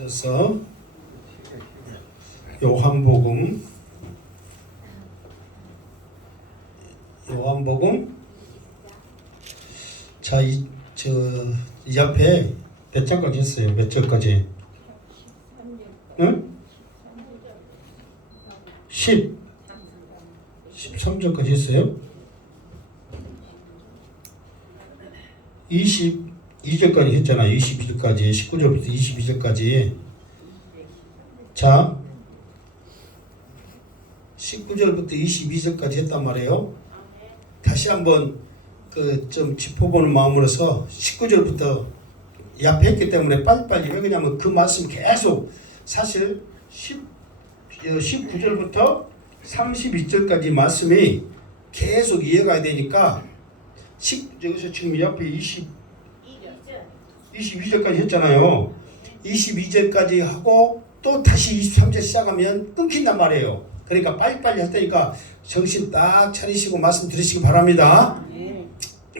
그래서 요한복음 자, 이 앞에 몇 장까지 했어요? 몇 절까지? 응? 13절까지 했어요? 22절까지 했잖아. 22절까지 19절부터 22절까지. 자, 19절부터 22절까지 했단 말이에요. 다시 한번 좀 짚어보는 마음으로서 19절부터 이 앞에 했기 때문에 빨리빨리. 왜 그러냐면 그 말씀 계속 사실 19절부터 32절까지 말씀이 계속 이해가야 되니까 여기서 지금 이 앞에 22절까지 했잖아요. 22절까지 하고 또 다시 23절 시작하면 끊긴단 말이에요. 그러니까 빨리빨리 할 테니까 정신 딱 차리시고 말씀 들으시기 바랍니다.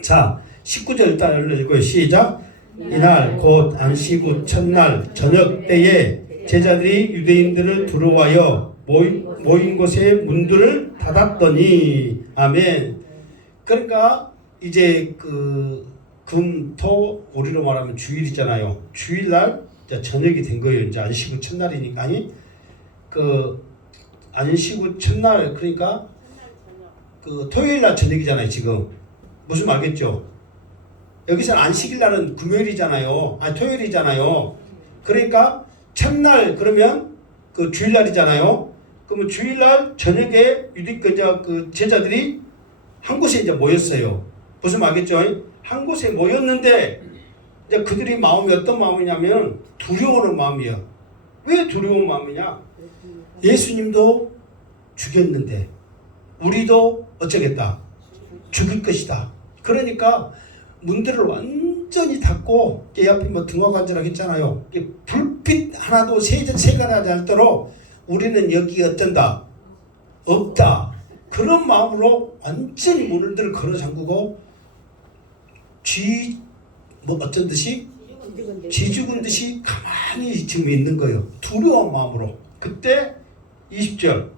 자, 19절 일단 읽어요. 시작. 이날 곧 안식 첫날 저녁 때에 제자들이 유대인들을 두루와여 모인 곳에 문들을 닫았더니 아멘. 그러니까 이제 금, 토, 우리로 말하면 주일이잖아요. 주일날 저녁이 된 거예요. 이제 안식 후 첫날이니까. 안식 후 첫날, 그러니까 토요일날 저녁이잖아요. 지금 무슨 말겠죠? 여기서는 안식일날은 금요일이잖아요. 아니 토요일이잖아요. 그러니까 첫날 그러면 주일날이잖아요. 그러면 주일날 저녁에 제자들이 한 곳에 이제 모였어요. 무슨 말겠죠? 한 곳에 모였는데 이제 그들이 마음이 어떤 마음이냐면 두려워하는 마음이에요. 왜 두려운 마음이냐? 예수님도 죽였는데 우리도 어쩌겠다? 죽일 것이다. 그러니까 문들을 완전히 닫고 이 앞에 등화관절하고 했잖아요. 불빛 하나도 세가 나지 않도록 우리는 여기 어쩐다? 없다. 그런 마음으로 완전히 문들을 걸어 잠그고 어쩐 듯이? 쥐 죽은 듯이 가만히 지금 있는 거예요. 두려운 마음으로. 그때 20절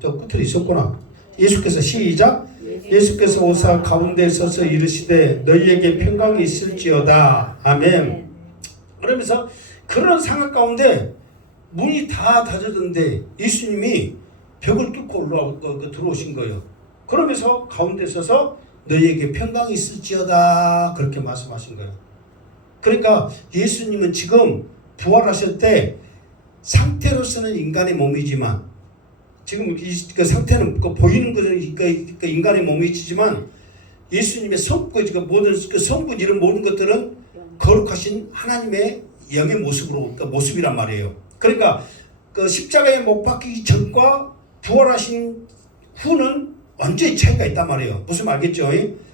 저 끝에 있었구나. 예수께서 시작. 예수께서 오사 가운데 서서 이르시되 너희에게 평강이 있을지어다. 아멘. 그러면서 그런 상황 가운데 문이 다 닫아졌는데 예수님이 벽을 뚫고 들어오신 거예요. 그러면서 가운데 서서 너희에게 평강이 있을지어다. 그렇게 말씀하신 거예요. 그러니까 예수님은 지금 부활하실 때 상태로서는 인간의 몸이지만 지금 그 상태는 보이는 것은 인간의 몸이지만 예수님의 모든 성분 이런 모든 것들은 거룩하신 하나님의 영의 모습이란 말이에요. 그러니까 십자가에 못 박히기 전과 부활하신 후는 완전히 차이가 있단 말이에요. 무슨 말겠죠?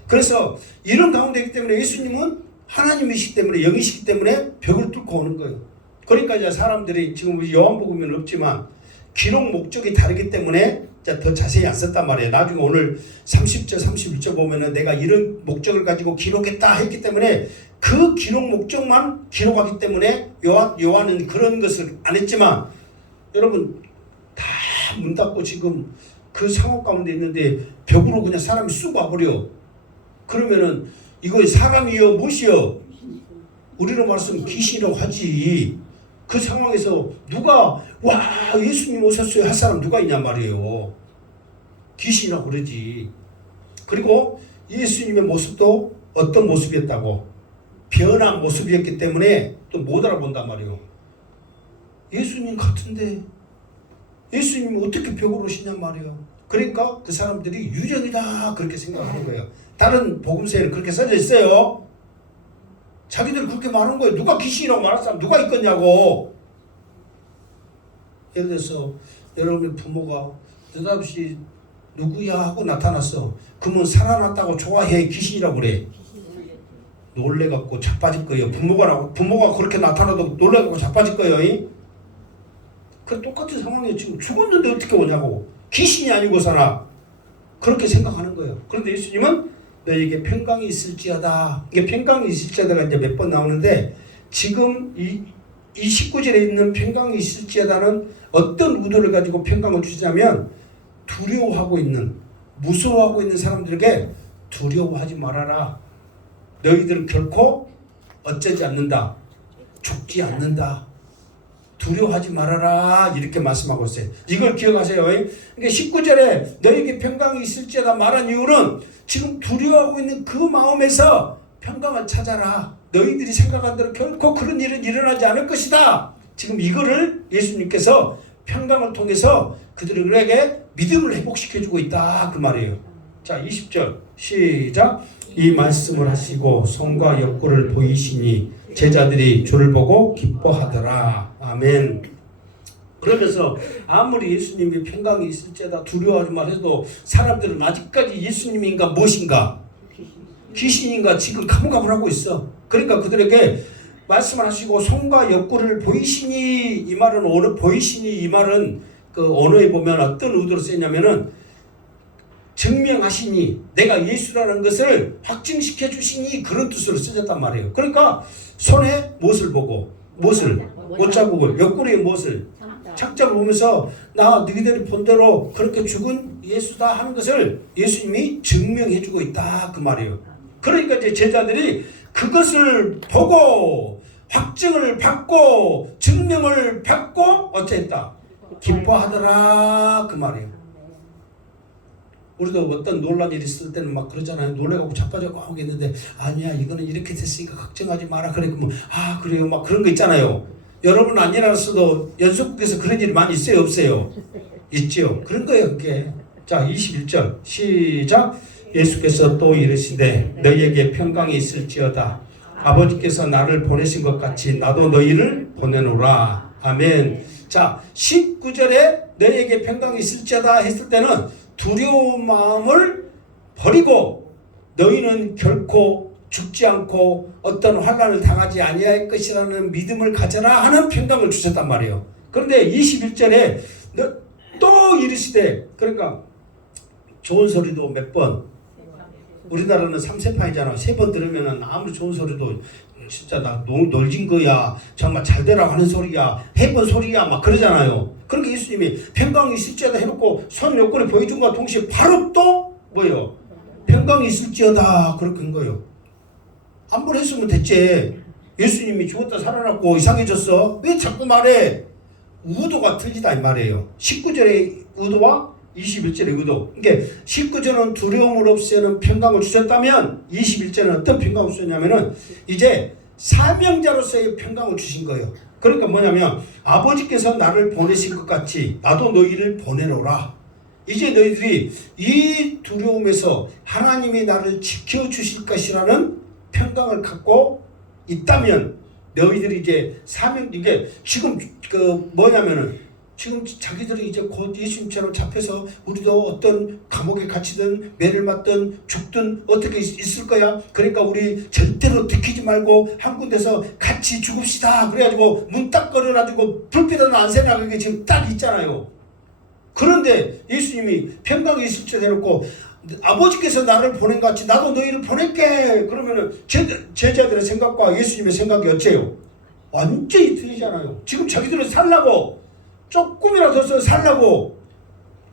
그래서 이런 가운데이기 때문에 예수님은 하나님이시기 때문에 영이시기 때문에 벽을 뚫고 오는 거예요. 그러니까 이제 사람들이 지금 요한복음에는 없지만 기록 목적이 다르기 때문에 더 자세히 안 썼단 말이에요. 나중에 오늘 30절 31절 보면은 내가 이런 목적을 가지고 기록했다 했기 때문에 그 기록 목적만 기록하기 때문에 요한은 그런 것을 안 했지만 여러분 다 문 닫고 지금 그 상황 가운데 있는데 벽으로 그냥 사람이 쑥 와버려. 그러면은 이거 사람이여 무엇이여? 우리로 말하면 귀신이라고 하지. 그 상황에서 누가 와 예수님 오셨어요 할 사람 누가 있냔 말이에요. 귀신이라고 그러지. 그리고 예수님의 모습도 어떤 모습이었다고? 변한 모습이었기 때문에 또 못 알아본단 말이에요. 예수님 같은데 예수님이 어떻게 벽으로 오시냔 말이에요. 그러니까 그 사람들이 유령이다 그렇게 생각하는 거예요. 다른 복음서에는 그렇게 써져 있어요. 자기들 그렇게 말하는 거예요. 누가 귀신이라고 말할 사람 누가 있겠냐고. 예를 들어서 여러분의 부모가 느닷없이 누구야 하고 나타났어. 그러면 살아났다고 좋아해? 귀신이라고 그래? 놀래갖고 자빠질 거예요. 부모가 그렇게 나타나도 놀래갖고 자빠질 거예요. 그 똑같은 상황이에요. 지금 죽었는데 어떻게 오냐고. 귀신이 아니고 살아. 그렇게 생각하는 거예요. 그런데 예수님은 너에게 평강이 있을지어다. 이게 평강이 있을지어다가 이제 몇 번 나오는데 지금 이 19절에 있는 평강이 있을지어다는 어떤 의도를 가지고 평강을 주시냐면 두려워하고 있는, 무서워하고 있는 사람들에게 두려워하지 말아라. 너희들은 결코 어쩌지 않는다. 죽지 않는다. 두려워하지 말아라. 이렇게 말씀하고 있어요. 이걸 기억하세요. 그러니까 19절에 너희에게 평강이 있을지어다 말한 이유는 지금 두려워하고 있는 그 마음에서 평강을 찾아라. 너희들이 생각한 대로 결코 그런 일은 일어나지 않을 것이다. 지금 이거를 예수님께서 평강을 통해서 그들에게 믿음을 회복시켜주고 있다. 그 말이에요. 자, 20절 시작. 이 말씀을 하시고 손과 옆구를 보이시니 제자들이 주를 보고 기뻐하더라. 아멘. 그러면서 아무리 예수님이 평강이 있을지어다 두려워하지 말해도 사람들은 아직까지 예수님인가 무엇인가 귀신인가 지금 가물가물하고 있어. 그러니까 그들에게 말씀을 하시고 손과 옆구를 보이시니, 이 말은 어느 보이시니, 이 말은 그 언어에 보면 어떤 의도로 쓰였냐면은 증명하시니, 내가 예수라는 것을 확증시켜 주시니, 그런 뜻으로 쓰였단 말이에요. 그러니까 손에 무엇을 보고, 무엇을 옷자국을, 옆구리에 무엇을 착자를 보면서 나 너희들이 본 대로 그렇게 죽은 예수다 하는 것을 예수님이 증명해 주고 있다. 그 말이에요. 그러니까 이제 제자들이 그것을 보고 확증을 받고 증명을 받고 어쨌다? 기뻐하더라. 그 말이에요. 우리도 어떤 놀란 일이 있을 때는 막 그러잖아요. 놀래가고 자빠져고 하겠는데 아니야 이거는 이렇게 됐으니까 걱정하지 마라. 그래 뭐 아 그래요 막 그런 거 있잖아요. 여러분 아니라서도 연속국에서 그런 일이 많이 있어요 없어요? 있죠. 그런 거예요 그게. 자 21절 시작. 예수께서 또 이르시되 너희에게 평강이 있을지어다. 아버지께서 나를 보내신 것 같이 나도 너희를 보내노라. 아멘. 자 19절에 너희에게 평강이 있을지어다 했을 때는 두려운 마음을 버리고 너희는 결코 죽지 않고 어떤 환난을 당하지 아니할 것이라는 믿음을 가져라 하는 평강을 주셨단 말이에요. 그런데 21절에 또 이르시되, 그러니까 좋은 소리도 몇 번, 우리나라는 3세판이잖아. 3번 들으면 아무리 좋은 소리도 진짜 나 놀진 거야 정말 잘 되라고 하는 소리야 해본 소리야 막 그러잖아요. 그러니까 예수님이 평강이 있을지어다 해놓고 손 여권을 보여준 것과 동시에 바로 또 뭐예요? 평강이 있을지어다 그렇게 한 거예요. 한 번 했으면 됐지. 예수님이 죽었다 살아났고 이상해졌어. 왜 자꾸 말해? 의도가 틀리다 이 말이에요. 19절의 의도와 21절의 의도. 그러니까 19절은 두려움을 없애는 평강을 주셨다면 21절은 어떤 평강을 주셨냐면은 이제 사명자로서의 평강을 주신 거예요. 그러니까 뭐냐면 아버지께서 나를 보내신 것 같이 나도 너희를 보내노라. 이제 너희들이 이 두려움에서 하나님이 나를 지켜주실 것이라는 평강을 갖고 있다면 너희들이 이제 사명, 이게 지금 그 뭐냐면은 지금 자기들이 이제 곧 예수님처럼 잡혀서 우리도 어떤 감옥에 갇히든 매를 맞든 죽든 어떻게 있을 거야. 그러니까 우리 절대로 들키지 말고 한 군데서 같이 죽읍시다. 그래가지고 문 딱 걸어가지고 불빛 하나 안 새나가게 지금 딱 있잖아요. 그런데 예수님이 평강이 있을 줄 해놓고 아버지께서 나를 보낸 것 같이 나도 너희를 보낼게. 그러면은 제자들의 생각과 예수님의 생각이 어째요? 완전히 틀리잖아요. 지금 자기들은 살라고 조금이라도 더 살라고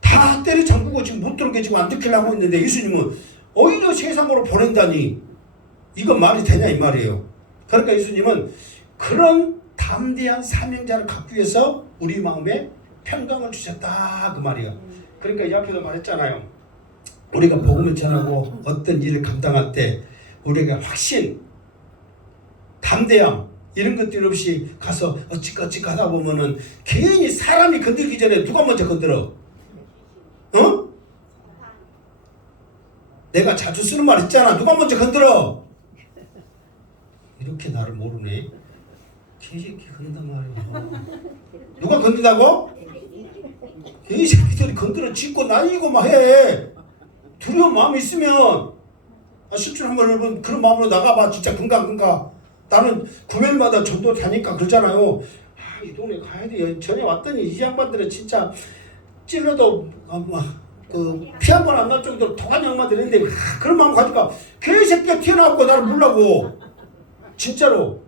다 때려 잠그고 지금 못 들어오게 지금 안 들키려고 했는데 예수님은 오히려 세상으로 보낸다니 이건 말이 되냐 이 말이에요. 그러니까 예수님은 그런 담대한 사명자를 갖기 위해서 우리 마음에 평강을 주셨다 그 말이에요. 그러니까 이 앞에도 말했잖아요. 우리가 복음을 전하고 어떤 일을 감당할 때 우리가 확신, 담대함 이런 것들 없이 가서 어찌까찌 하다 보면은 괜히 사람이 건들기 전에 누가 먼저 건들어? 어? 내가 자주 쓰는 말 있잖아. 누가 먼저 건들어? 이렇게 나를 모르네. 개새끼 건든단 말이야. 누가 건든다고? 개새끼들이 건드려 짖고 난리고 막 해. 두려운 마음이 있으면 실제로 한번 여러분 그런 마음으로 나가봐. 진짜 금가 나는 구매일마다 전도 다니까 그러잖아요. 아, 이 동네 가야 돼. 전에 왔더니 이 양반들은 진짜 찔러도 피 한 번 안 날 정도로 독한 양반들 있는데 그런 마음 가지고 개새끼가 튀어나오고 나를 물라고 진짜로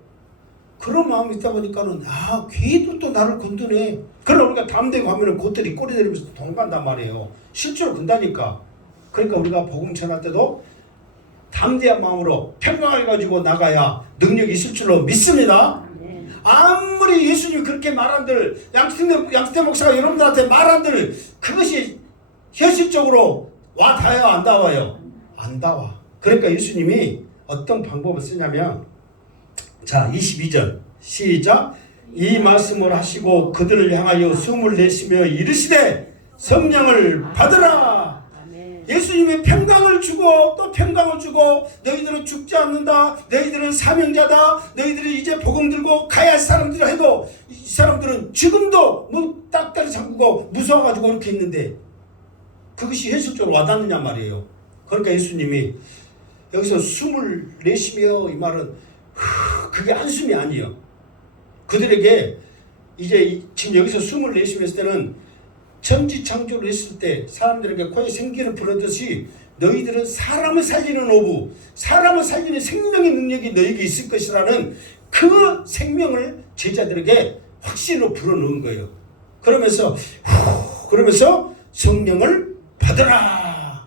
그런 마음이 있다 보니까는 걔도 또 나를 건드네. 그러나 우리가 담대 가면은 그것들이 꼬리 내리면서 도망간단 말이에요. 실제로 건다니까. 그러니까 우리가 복음 전할 때도 담대한 마음으로 평강을 가지고 나가야 능력이 있을 줄로 믿습니다. 아무리 예수님이 그렇게 말한들 양승태 목사가 여러분들한테 말한들 그것이 현실적으로 와 닿아요 안 닿아요? 안 닿아. 그러니까 예수님이 어떤 방법을 쓰냐면 자 22절 시작 이 말씀을 하시고 그들을 향하여 숨을 내쉬며 이르시되 성령을 받으라. 예수님이 평강을 주고 또 평강을 주고 너희들은 죽지 않는다. 너희들은 사명자다. 너희들이 이제 복음 들고 가야 할 사람들이라 해도 이 사람들은 지금도 뭐 딱다리 잠그고 무서워가지고 이렇게 있는데 그것이 현실적으로 와닿느냐 말이에요. 그러니까 예수님이 여기서 숨을 내쉬며 이 말은 그게 한숨이 아니에요. 그들에게 이제 지금 여기서 숨을 내쉬며 했을 때는 천지창조를 했을 때 사람들에게 코에 생기를 불어듯이 너희들은 사람을 살리는 오부, 사람을 살리는 생명의 능력이 너희에게 있을 것이라는 그 생명을 제자들에게 확신으로 불어넣은 거예요. 그러면서 성령을 받으라.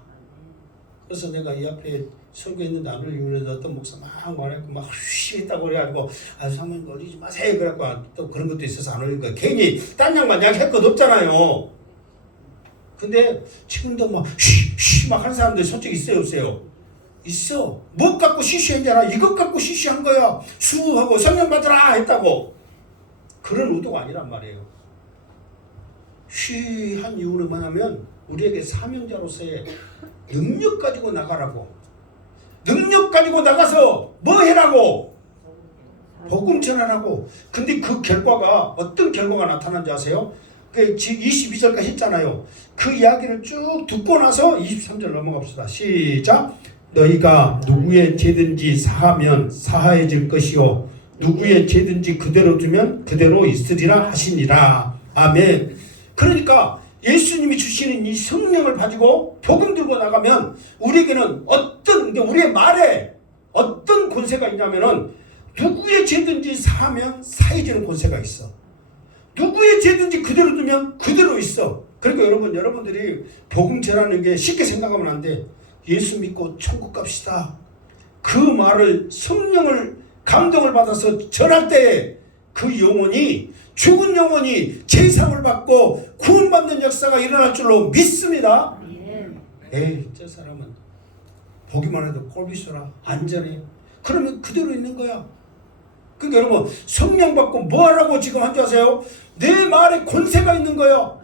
그래서 내가 이 앞에 설교했는데 안 올리면서 어떤 목사 막 말했고 막 했다고 그래가지고 성령 올리지 마세요. 그래갖고 또 그런 것도 있어서 안 올린 거야. 괜히 딴 양반 약할 것 없잖아요. 근데 지금도 막 하는 사람들 솔직히 있어요 없어요? 있어. 뭐 갖고 쉬쉬했잖아. 이것 갖고 쉬쉬한 거야. 수하고 성령 받으라 했다고. 그런 의도가 아니란 말이에요. 쉬한 이유는 뭐냐면 우리에게 사명자로서의 능력 가지고 나가라고. 능력 가지고 나가서 뭐 해라고? 복음 전하라고. 근데 그 결과가 어떤 결과가 나타난지 아세요? 그 22절까지 했잖아요. 그 이야기를 쭉 듣고 나서 23절 넘어갑시다. 시작. 너희가 누구의 죄든지 사하면 사하여질 것이요 누구의 죄든지 그대로 두면 그대로 있으리라 하시니라. 아멘. 그러니까 예수님이 주시는 이 성령을 가지고 복음 들고 나가면 우리에게는 우리의 말에 어떤 권세가 있냐면은 누구의 죄든지 사하면 사해지는 권세가 있어. 누구의 죄든지 그대로 두면 그대로 있어. 그러니까 여러분들이 복음 전하는 게 쉽게 생각하면 안 돼. 예수 믿고 천국 갑시다. 그 말을 성령을 감동을 받아서 전할 때에 그 영혼이 죽은 영혼이 제사함을 받고 구원받는 역사가 일어날 줄로 믿습니다. 에이 저 사람은 보기만 해도 꼴비소라 안전해. 그러면 그대로 있는 거야. 그러니까 여러분 성령 받고 뭐하라고 지금 한 줄 아세요? 내 말에 권세가 있는 거예요.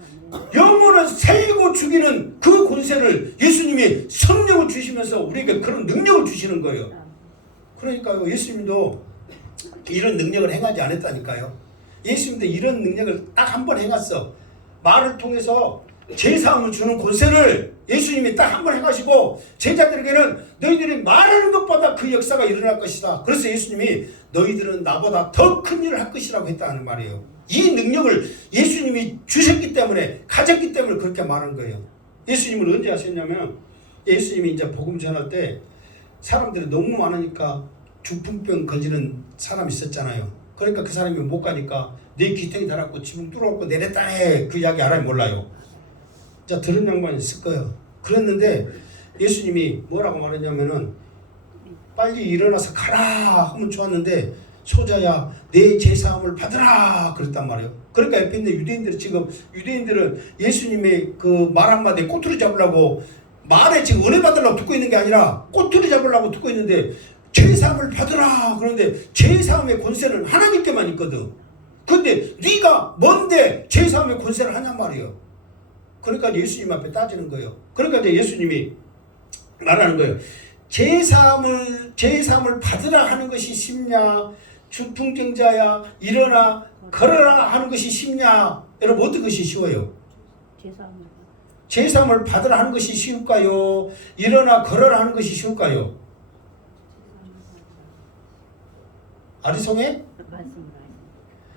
영혼을 살리고 죽이는 그 권세를 예수님이 성령을 주시면서 우리에게 그런 능력을 주시는 거예요. 그러니까요 예수님도 이런 능력을 행하지 않았다니까요. 예수님도 이런 능력을 딱 한 번 행했어. 말을 통해서 제사함을 주는 권세를 예수님이 딱 한 번 해가시고 제자들에게는 너희들이 말하는 것보다 그 역사가 일어날 것이다. 그래서 예수님이 너희들은 나보다 더 큰 일을 할 것이라고 했다는 말이에요. 이 능력을 예수님이 주셨기 때문에 가졌기 때문에 그렇게 말한 거예요. 예수님은 언제 하셨냐면 예수님이 이제 복음 전할 때 사람들이 너무 많으니까 중풍병 걸리는 사람이 있었잖아요. 그러니까 그 사람이 못 가니까 내 귀퉁이 달았고 지붕 뚫어갖고 내렸다 해. 그 이야기 알아요 몰라요? 자 들은 양반이 있을 거예요. 그랬는데 예수님이 뭐라고 말했냐면은 빨리 일어나서 가라 하면 좋았는데 소자야 내 제사함을 받으라 그랬단 말이에요. 그러니까 옆에 있는 유대인들은 예수님의 그 말 한마디에 꼬투리 잡으려고 말에 지금 은혜 받으려고 듣고 있는 게 아니라 꼬투리 잡으려고 듣고 있는데 제사함을 받으라 그런데 제사함의 권세는 하나님께만 있거든. 근데 네가 뭔데 제사함의 권세를 하냔 말이에요. 그러니까 예수님 앞에 따지는 거예요. 그러니까 이제 예수님이 말하는 거예요. 제사함을 받으라 하는 것이 쉽냐? 중풍병자야 일어나 걸어라 하는 것이 쉽냐? 여러분 어떤 것이 쉬워요? 제사함을 받으라 하는 것이 쉬울까요? 일어나 걸어라 하는 것이 쉬울까요? 아리송해?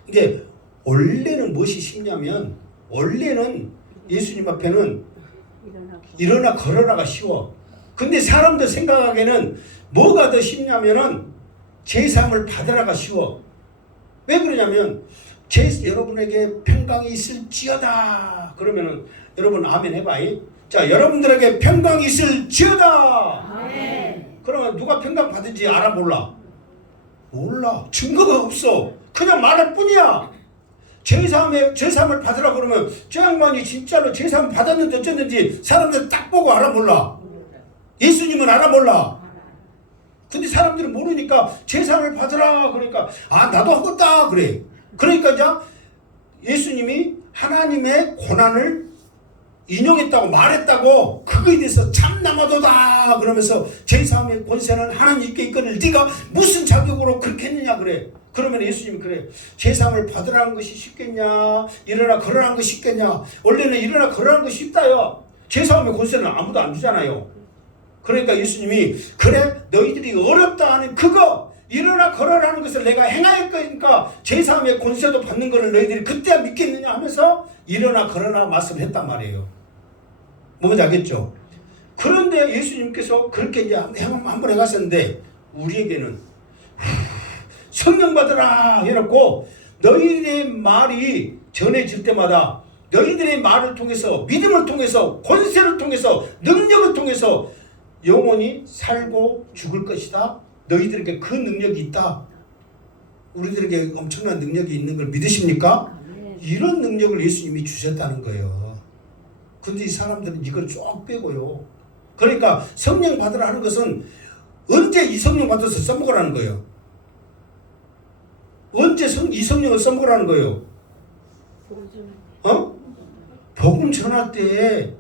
이게 원래는 무엇이 쉽냐면 원래는 예수님 앞에는 일어나 걸어라가 쉬워. 근데 사람들 생각하기에는 뭐가 더 쉽냐면은 제사함을 받으라가 쉬워. 왜 그러냐면 여러분에게 평강이 있을지어다. 그러면은 여러분 아멘 해봐요. 자, 여러분들에게 평강이 있을지어다. 아멘. 그러면 누가 평강 받은지 알아 몰라? 몰라. 증거가 없어. 그냥 말할 뿐이야. 죄사함을 받으라 그러면 저 양반이 진짜로 죄사함 받았는지 어쨌는지 사람들 딱 보고 알아 몰라? 예수님은 알아 몰라? 근데 사람들은 모르니까 죄사함을 받으라 그러니까 나도 하겠다 그래. 그러니까 이제 예수님이 하나님의 고난을 인용했다고 말했다고 그거에 대해서 참나마도다 그러면서 죄사함의 권세는 하나님께 있거늘 네가 무슨 자격으로 그렇게 했느냐 그래. 그러면 예수님이 그래. 죄사함을 받으라는 것이 쉽겠냐 일어나 걸으라는 것이 쉽겠냐. 원래는 일어나 걸으라는 것이 쉽다요. 죄사함의 권세는 아무도 안 주잖아요. 그러니까 예수님이 그래 너희들이 어렵다 하는 그거 일어나 걸어라는 것을 내가 행할 거니까 죄사함의 권세도 받는 것을 너희들이 그때야 믿겠느냐 하면서 일어나 걸어라 말씀을 했단 말이에요. 뭔지 알겠죠? 그런데 예수님께서 그렇게 이제 한번 해갔었는데 우리에게는 성령 받으라 해놓고 너희들의 말이 전해질 때마다 너희들의 말을 통해서 믿음을 통해서 권세를 통해서 능력을 통해서 영원히 살고 죽을 것이다. 너희들에게 그 능력이 있다. 우리들에게 엄청난 능력이 있는 걸 믿으십니까? 이런 능력을 예수님이 주셨다는 거예요. 근데 이 사람들은 이걸 쭉 빼고요. 그러니까 성령 받으라 하는 것은 언제 이 성령 받아서 써먹으라는 거예요. 언제 이 성령을 써먹으라는 거예요. 복음 전할 때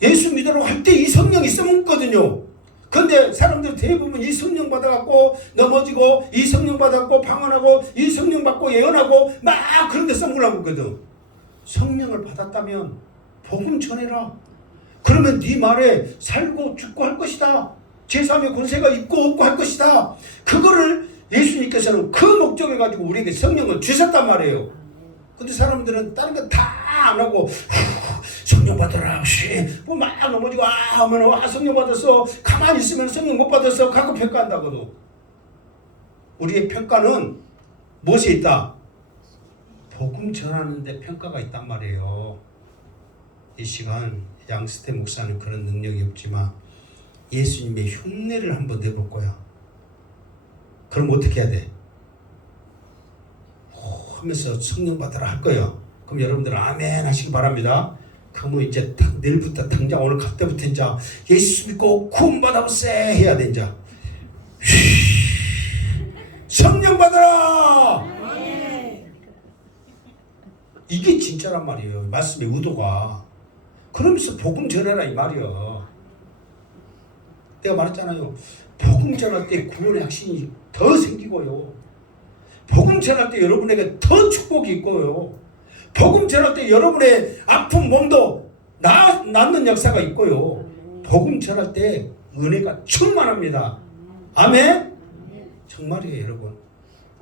예수 믿으라고 할 때 이 성령이 써먹거든요. 근데 사람들 대부분 이 성령 받아갖고 넘어지고 이 성령 받았고 방언하고 이 성령 받고 예언하고 막 그런 데 써먹으려고 하거든. 성령을 받았다면 복음 전해라. 그러면 네 말에 살고 죽고 할 것이다. 제3의 권세가 있고 없고 할 것이다. 그거를 예수님께서는 그 목적을 가지고 우리에게 성령을 주셨단 말이에요. 근데 사람들은 다른 거 다 안 하고 성령 받아라 뭐 막 넘어지고 하면 성령 받았어. 가만히 있으면 성령 못 받았어. 가끔 평가한다고도. 우리의 평가는 무엇이 있다? 복음 전하는데 평가가 있단 말이에요. 이 시간 양스태 목사는 그런 능력이 없지만 예수님의 흉내를 한번 내볼 거야. 그럼 어떻게 해야 돼? 하면서 성령 받으라 할 거예요. 그럼 여러분들 아멘 하시기 바랍니다. 그러면 이제 내일부터 당장 오늘 갈 때부터 이제 예수 믿고 구원 받아보세 해야 돼. 이제 성령 받아라. 이게 진짜란 말이에요. 말씀의 의도가. 그러면서 복음 전해라 이 말이야. 내가 말했잖아요. 복음 전할 때 구원의 확신이 더 생기고요. 복음 전할 때 여러분에게 더 축복이 있고요. 복음 전할 때 여러분의 아픈 몸도 낫는 역사가 있고요. 복음 전할 때 은혜가 충만합니다. 아멘? 정말이에요 여러분.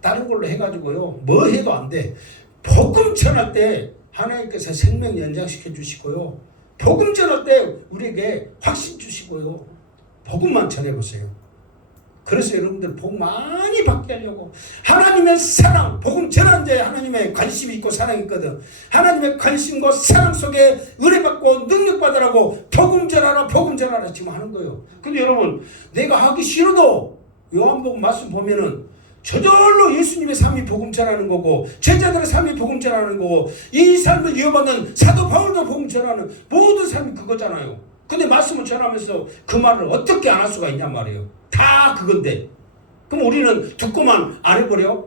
다른 걸로 해가지고요 뭐 해도 안 돼. 복음 전할 때 하나님께서 생명 연장시켜 주시고요. 복음 전할 때 우리에게 확신 주시고요. 복음만 전해보세요. 그래서 여러분들 복 많이 받게 하려고 하나님의 사랑, 복음 전하는 자에 하나님의 관심이 있고 사랑이 있거든. 하나님의 관심과 사랑 속에 은혜 받고 능력 받으라고 복음 전하라 지금 하는 거예요. 근데 여러분 내가 하기 싫어도 요한복음 말씀 보면은 저절로 예수님의 삶이 복음 전하는 거고 제자들의 삶이 복음 전하는 거고 이 삶을 이어받는 사도 바울도 복음 전하는 모든 삶이 그거잖아요. 근데 말씀을 전하면서 그 말을 어떻게 안 할 수가 있냔 말이에요. 다 그건데 그럼 우리는 듣고만 안 해버려?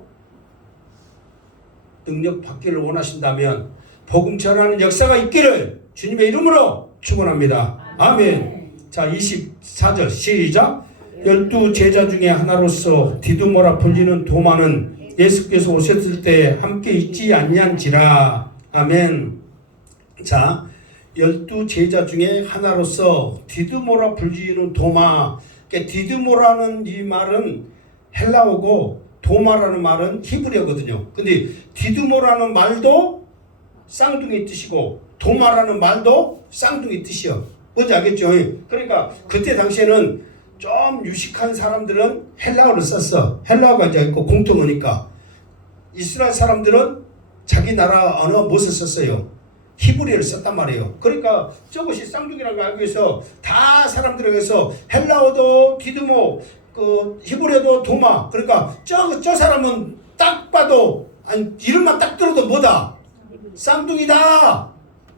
능력 받기를 원하신다면 복음 전하는 역사가 있기를 주님의 이름으로 축원합니다. 아멘. 자 24절 시작. 12 제자 중에 하나로서 디두모라 불리는 도마는 예수께서 오셨을 때 함께 있지 아니한지라. 아멘. 자 12 제자 중에 하나로서 디두모라 불리는 도마. 디두모라는 이 말은 헬라어고 도마라는 말은 히브리어거든요. 근데 디두모라는 말도 쌍둥이 뜻이고 도마라는 말도 쌍둥이 뜻이요. 뭔지 알겠죠? 그러니까 그때 당시에는 좀 유식한 사람들은 헬라어를 썼어. 헬라어가 이제 있고 공통어니까. 이스라엘 사람들은 자기 나라 언어 무엇을 썼어요? 히브리어를 썼단 말이에요. 그러니까 저것이 쌍둥이라고 알고 있어. 다 사람들에게서 헬라어도 디드모, 그 히브리어도 도마. 그러니까 저 사람은 딱 봐도 아니 이름만 딱 들어도 뭐다? 쌍둥이다.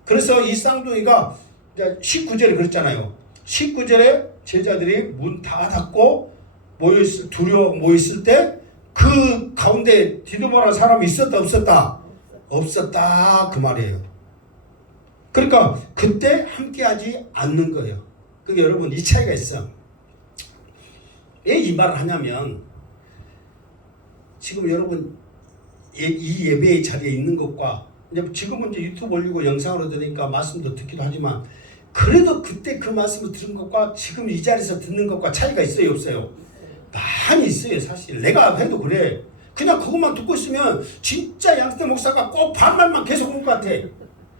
그래서 이 쌍둥이가 19절에 그랬잖아요. 19절에 제자들이 문 다 닫고 두려워 모였을 때 그 가운데 디드모라는 사람이 있었다 없었다? 없었다 그 말이에요. 그러니까 그때 함께하지 않는 거예요. 그게 여러분 이 차이가 있어. 왜 이 말을 하냐면 지금 여러분 이 예배의 자리에 있는 것과 지금은 이제 유튜브 올리고 영상으로 들으니까 말씀도 듣기도 하지만 그래도 그때 그 말씀을 들은 것과 지금 이 자리에서 듣는 것과 차이가 있어요 없어요? 많이 있어요 사실. 내가 해도 그래. 그냥 그것만 듣고 있으면 진짜 양태 목사가 꼭 반말만 계속 올 것 같아.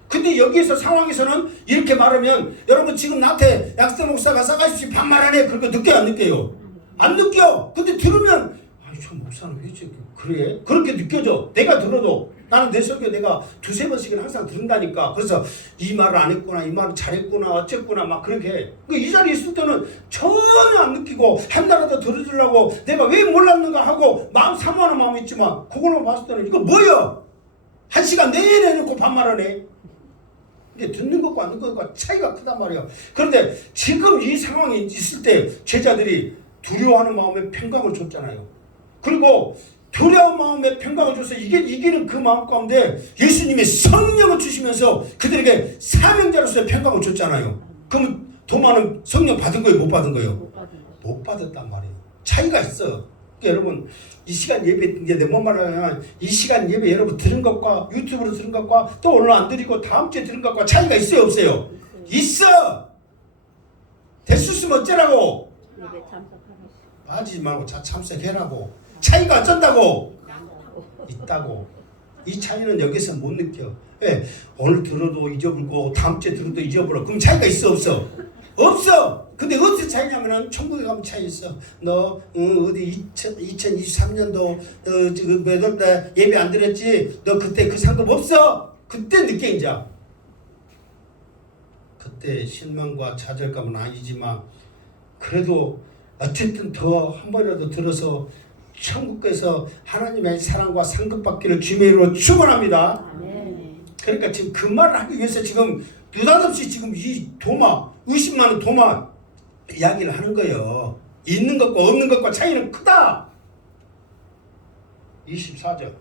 근데 여기에서 상황에서는 이렇게 말하면 여러분 지금 나한테 양태 목사가 싸가십시 반말하네. 그거 느껴요 안 느껴요? 안 느껴. 근데 들으면 아니 저 목사는 왜 그래? 그렇게 느껴져. 내가 들어도. 나는 내 설교 내가 두세 번씩은 항상 들은다니까. 그래서 이 말을 안 했구나, 이 말을 잘했구나, 어쨌구나 막 그렇게 해. 이 자리에 있을 때는 전혀 안 느끼고 한 달라도 들어주려고 내가 왜 몰랐는가 하고 마음 사모하는 마음이 있지만 그걸로 봤을 때는 이거 뭐야? 한 시간 내내 해놓고 반말하네. 이게 듣는 것과 안 듣는 것과 차이가 크단 말이야. 그런데 지금 이 상황이 있을 때 제자들이 두려워하는 마음에 평강을 줬잖아요. 그리고 두려운 마음에 평강을 줘서 이기는 그 마음 가운데 예수님이 성령을 주시면서 그들에게 사명자로서의 평강을 줬잖아요. 그럼 도마는 성령 받은 거예요? 못 받은 거예요? 못 받았단 말이에요. 차이가 있어. 그러니까 여러분 이 시간 예배 이제 내 뭔 말하냐면 이 시간 예배 여러분 들은 것과 유튜브로 들은 것과 또 오늘 안 드리고 다음 주에 들은 것과 차이가 있어요 없어요? 있어. 됐으면 어쩌라고? 빠지지 말고 참석해라고. 차이가 어쩐다고? 있다고. 이 차이는 여기서 못 느껴. 왜? 오늘 들어도 잊어버리고 다음 주에 들어도 잊어버려. 그럼 차이가 있어 없어? 없어. 근데 어디서 차이냐면은 천국에 가면 차이 있어. 너 어디 2023년도 몇월 달 예배 안 드렸지? 너 그때 그 상급 없어? 그때 느껴 이제. 그때 실망과 좌절감은 아니지만 그래도 어쨌든 더 한 번이라도 들어서 천국에서 하나님의 사랑과 상급받기를 주님의 이름으로 축원합니다. 그러니까 지금 그 말을 하기 위해서 지금 느닷없이 지금 이 도마 의심 많은 도마 이야기를 하는 거예요. 있는 것과 없는 것과 차이는 크다. 24절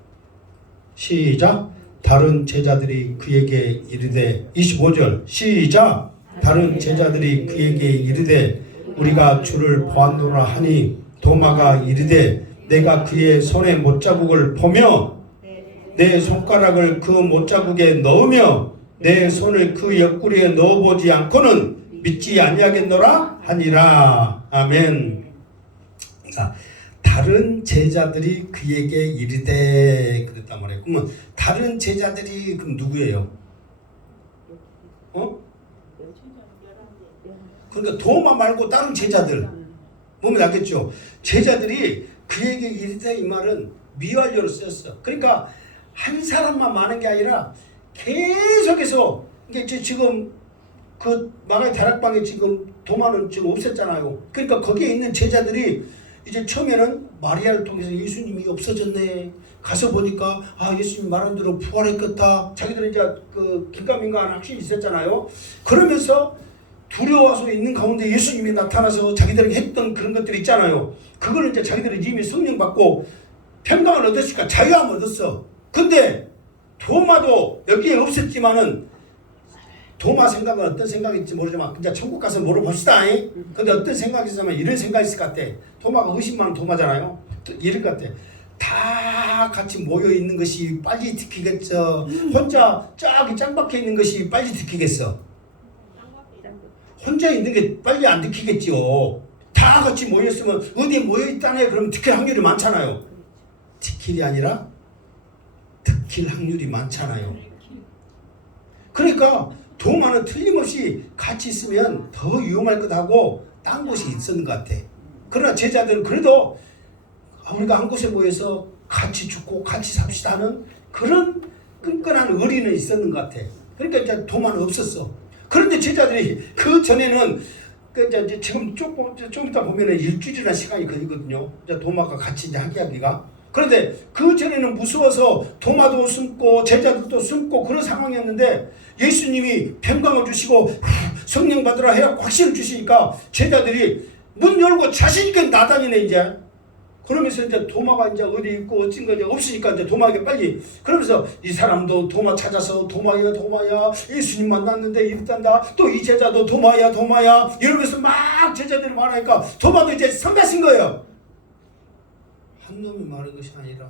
시작. 다른 제자들이 그에게 이르되 25절 시작. 다른 제자들이 그에게 이르되 우리가 주를 보았노라 하니 도마가 이르되 내가 그의 손에 못자국을 보며 내 손가락을 그 못자국에 넣으며 내 손을 그 옆구리에 넣어보지 않고는 믿지 아니하겠노라 하니라. 아멘. 자, 다른 제자들이 그에게 이르되 그랬단 말이에요. 그러면 다른 제자들이 그럼 누구예요? 그러니까 도마 말고 다른 제자들 보면 알겠죠? 제자들이 그에게 이르되 이 말은 미완료로 쓰였어. 그러니까 한 사람만 많은 게 아니라 계속해서 이게 지금 그 마가의 다락방에 지금 도마는 지금 없앴잖아요. 그러니까 거기에 있는 제자들이 이제 처음에는 마리아를 통해서 예수님이 없어졌네. 가서 보니까 아 예수님 말한 대로 부활했겠다. 자기들은 이제 그 긴가민가한 확신이 있었잖아요. 그러면서 두려워서 있는 가운데 예수님이 나타나서 자기들에게 했던 그런 것들이 있잖아요. 그거는 이제 자기들은 이미 성령 받고 평강을 얻었으니까 자유함을 얻었어. 근데 도마도 여기에 없었지만은 도마 생각은 어떤 생각일지 모르지만 이제 천국 가서 물어봅시다. 근데 어떤 생각이 있으면 이런 생각이 있을 것 같아. 도마가 의심 많은 도마잖아요. 이럴 것 같아. 다 같이 모여 있는 것이 빨리 들키겠어. 혼자 저기 짱박혀 있는 것이 빨리 들키겠어. 혼자 있는 게 빨리 안 들키겠지요. 다 같이 모였으면 어디에 모여있다네 그러면 들킬 확률이 많잖아요. 들킬이 아니라 들킬 확률이 많잖아요. 그러니까 도마는 틀림없이 같이 있으면 더 위험할 것 하고 딴 곳이 있었는 것 같아. 그러나 제자들은 그래도 우리가 한 곳에 모여서 같이 죽고 같이 삽시다 하는 그런 끈끈한 의리는 있었는 것 같아. 그러니까 이제 도마는 없었어. 그런데 제자들이 그 전에는 그 이제 지금 좀 이따 보면은 일주일이나 시간이 걸리거든요. 이제 도마가 같이 이제 하기가. 그런데 그 전에는 무서워서 도마도 숨고 제자들도 숨고 그런 상황이었는데 예수님이 평강을 주시고 성령 받으라 해야 확신을 주시니까 제자들이 문 열고 자신 있게 나다니네 이제. 그러면서 이제 도마가 이제 어디 있고 어찐 거 이제 없으니까 이제 도마에게 빨리 그러면서 이 사람도 도마 찾아서 도마야 도마야 예수님 만났는데 이랬단다. 또 이 제자도 도마야 도마야 이러면서 막 제자들이 말하니까 도마도 이제 성가신 거예요. 한 놈이 말한 것이 아니라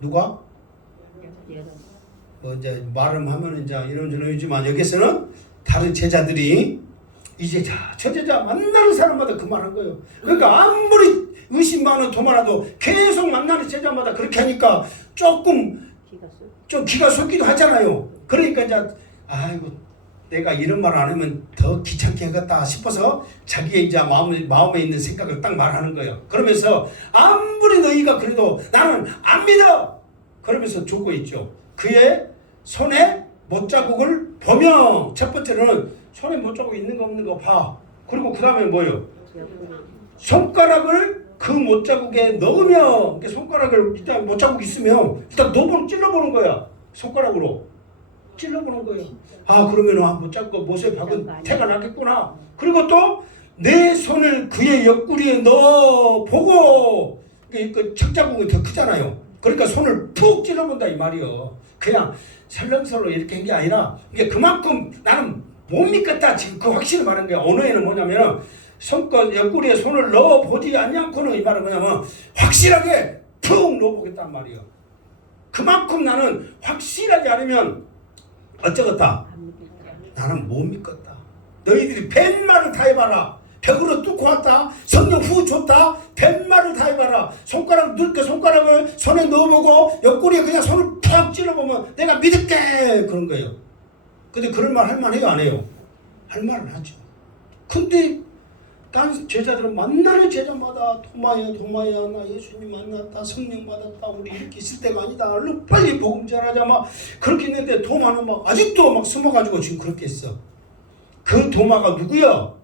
누가? 뭐 이제 말을 하면 이제 이런저런이지만 여기서는 다른 제자들이 이제 저 제자 만나는 사람마다 그 말한 거예요. 그러니까 아무리 의심 많은 도마라도 계속 만나는 제자마다 그렇게 하니까 조금 좀 기가 솟기도 하잖아요. 그러니까 이제 아이고 내가 이런 말 안 하면 더 귀찮게 하겠다 싶어서 자기의 이제 마음에 있는 생각을 딱 말하는 거예요. 그러면서 아무리 너희가 그래도 나는 안 믿어! 그러면서 죽고 있죠. 그의 손에 못자국을 보며 첫 번째로는 손에 못자국 있는 거 없는 거 봐. 그리고 그 다음에 뭐예요? 손가락을 그 못자국에 넣으며 손가락을 일단 못자국 있으면 일단 찔러보는 거야. 손가락으로 찔러보는 거예요. 아 그러면 못자국 못에 박은 태가 나겠구나. 그리고 또 내 손을 그의 옆구리에 넣어 보고 그 척자국이 더 크잖아요. 그러니까 손을 푹 찔러본다 이 말이요. 그냥 설렁설렁 이렇게 한 게 아니라 이게 그만큼 나는 못 믿겠다 지금 그 확신을 말하는 거야. 언어에는 뭐냐면은 옆구리에 손을 넣어보지 않고는 이 말은 뭐냐면 확실하게 푹 넣어보겠단 말이에요. 그만큼 나는 확실하지 않으면 어쩌겠다. 나는 못 믿겠다. 너희들이 뱃말을 다 해봐라. 벽으로 뚫고 왔다. 성령 후 줬다. 뱃말을 다 해봐라. 손가락을 손에 넣어보고 옆구리에 그냥 손을 푹 찔러보면 내가 믿을게 그런 거예요. 근데 그런 말 할 만해요 안 해요? 할 말은 하죠. 근데 딴 제자들은 만나는 제자마다 도마야 도마야 나 예수님 만났다 성령 받았다 우리 이렇게 있을 때가 아니다 얼른 빨리 복음 전하자 막 그렇게 했는데 도마는 막 아직도 막 숨어가지고 지금 그렇게 했어. 그 도마가 누구야?